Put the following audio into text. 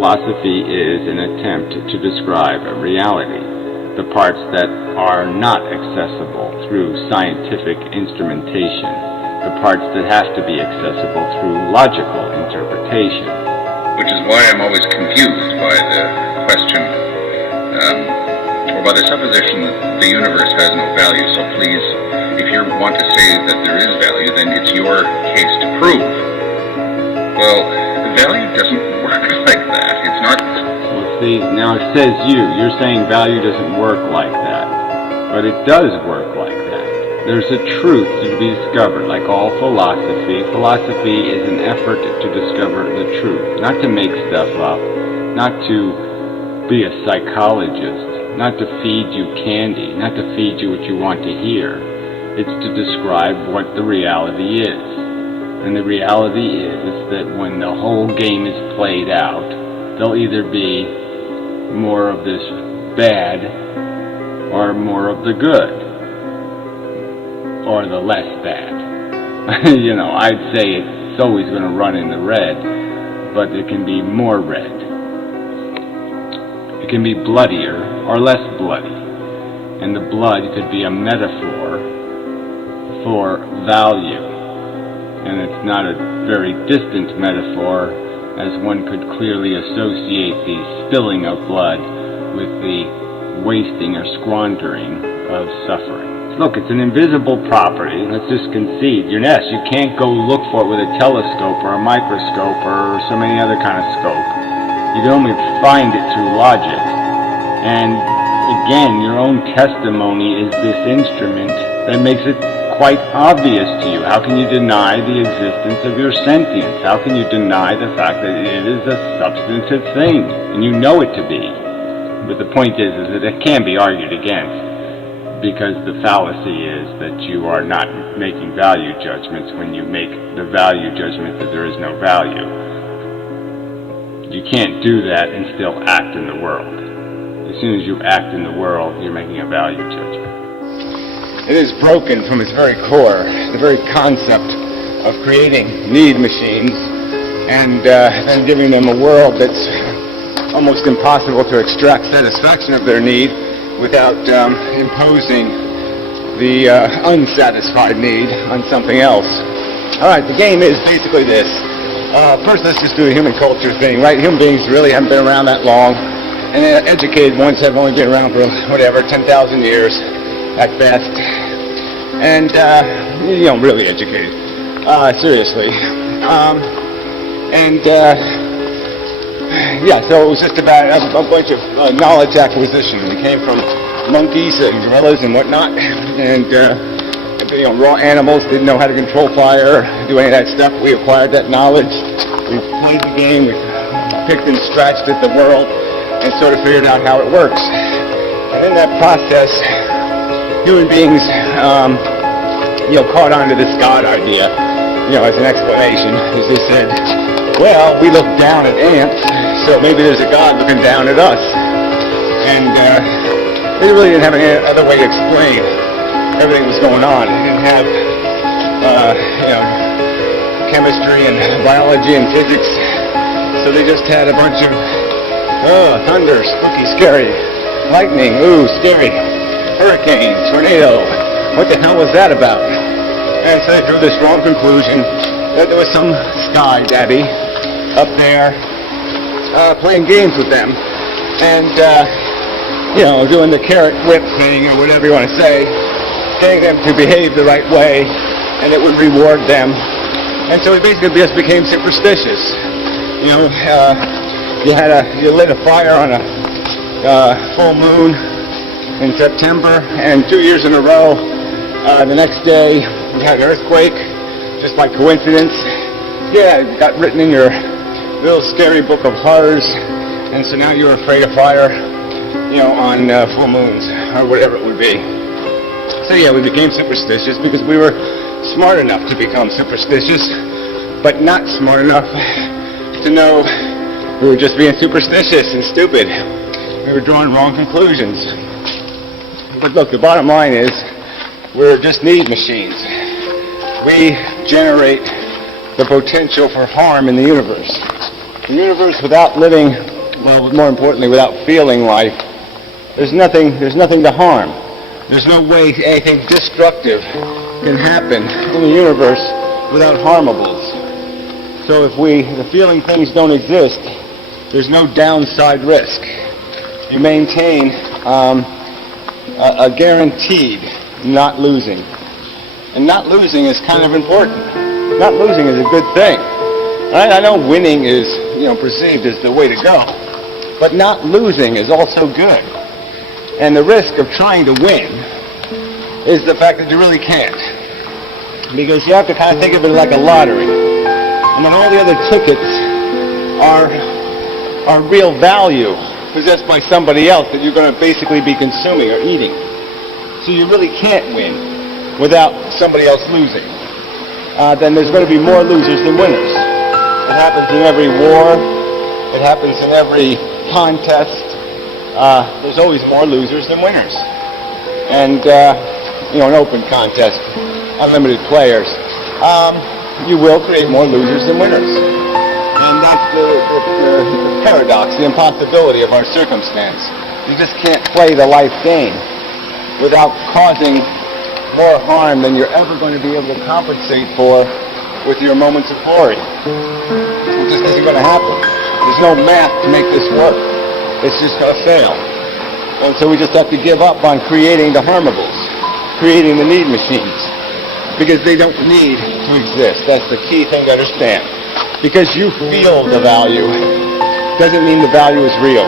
philosophy is an attempt to describe a reality, the parts that are not accessible through scientific instrumentation, the parts that have to be accessible through logical interpretation. Which is why I'm always confused by the question, or by the supposition that the universe has no value. So please, if you want to say that there is value, then it's your case to prove. Well, value doesn't work like that. It's not... Well, see, now it says you're saying value doesn't work like that. But it does work like that. There's a truth to be discovered, like all philosophy. Philosophy is an effort to discover the truth, not to make stuff up, not to be a psychologist, not to feed you candy, not to feed you what you want to hear. It's to describe what the reality is. And the reality is that when the whole game is played out, there'll either be more of this bad or more of the good, or the less bad. I'd say it's always going to run in the red, but it can be more red. It can be bloodier or less bloody. And the blood could be a metaphor for value. And it's not a very distant metaphor, as one could clearly associate the spilling of blood with the wasting or squandering of suffering. Look, it's an invisible property. Let's just concede. You can't go look for it with a telescope or a microscope or some any other kind of scope. You can only find it through logic. And again, your own testimony is this instrument that makes it quite obvious to you. How can you deny the existence of your sentience? How can you deny the fact that it is a substantive thing, and you know it to be? But the point is that it can be argued against, because the fallacy is that you are not making value judgments when you make the value judgment that there is no value. You can't do that and still act in the world. As soon as you act in the world, you're making a value judgment. It is broken from its very core, the very concept of creating need machines and then giving them a world that's almost impossible to extract satisfaction of their need without imposing the unsatisfied need on something else. Alright, the game is basically this. First, let's just do the human culture thing, right? Human beings really haven't been around that long, and educated ones have only been around for, 10,000 years at best. And, really educated. Seriously. So it was just about a bunch of knowledge acquisition. We came from monkeys and gorillas and whatnot, and raw animals didn't know how to control fire, do any of that stuff. We acquired that knowledge. We played the game. We picked and scratched at the world and sort of figured out how it works. And in that process, human beings, caught on to this God idea, as an explanation. As they said, well, we look down at ants, so maybe there's a God looking down at us. And they really didn't have any other way to explain everything that was going on. They didn't have, chemistry and biology and physics, so they just had a bunch of, thunder, spooky, scary, lightning, scary, hurricane, tornado. What the hell was that about? And so they drew this wrong conclusion that there was some sky daddy up there playing games with them and doing the carrot whip thing or whatever you want to say, getting them to behave the right way, and it would reward them. And so it basically just became superstitious. You lit a fire on a full moon in September, and 2 years in a row, the next day you had an earthquake, just by coincidence. Yeah, it got written in your little scary book of horrors, and so now you're afraid of fire, on full moons, or whatever it would be. So yeah, we became superstitious because we were smart enough to become superstitious, but not smart enough to know we were just being superstitious and stupid. We were drawing wrong conclusions. But look, the bottom line is, we're just need machines. We generate the potential for harm in the universe. The universe, without living well, more importantly, without feeling life, there's nothing to harm. There's no way anything destructive can happen in the universe without harmables. So if the feeling things don't exist, there's no downside risk. You maintain a guaranteed not losing. And not losing is kind of important. Not losing is a good thing. Right? I know winning is, perceived as the way to go. But not losing is also good. And the risk of trying to win is the fact that you really can't. Because you have to kind of think of it like a lottery. And then all the other tickets are real value possessed by somebody else that you're going to basically be consuming or eating. So you really can't win without somebody else losing. Then there's going to be more losers than winners. It happens in every war. It happens in every contest. There's always more losers than winners. And, an open contest, unlimited players, you will create more losers than winners. And that's the paradox, the impossibility of our circumstance. You just can't play the life game without causing more harm than you're ever going to be able to compensate for with your moments of glory. It just isn't going to happen. There's no math to make this work. It's just going to fail. And so we just have to give up on creating the harmables, creating the need machines, because they don't need to exist. That's the key thing to understand. Because you feel the value doesn't mean the value is real.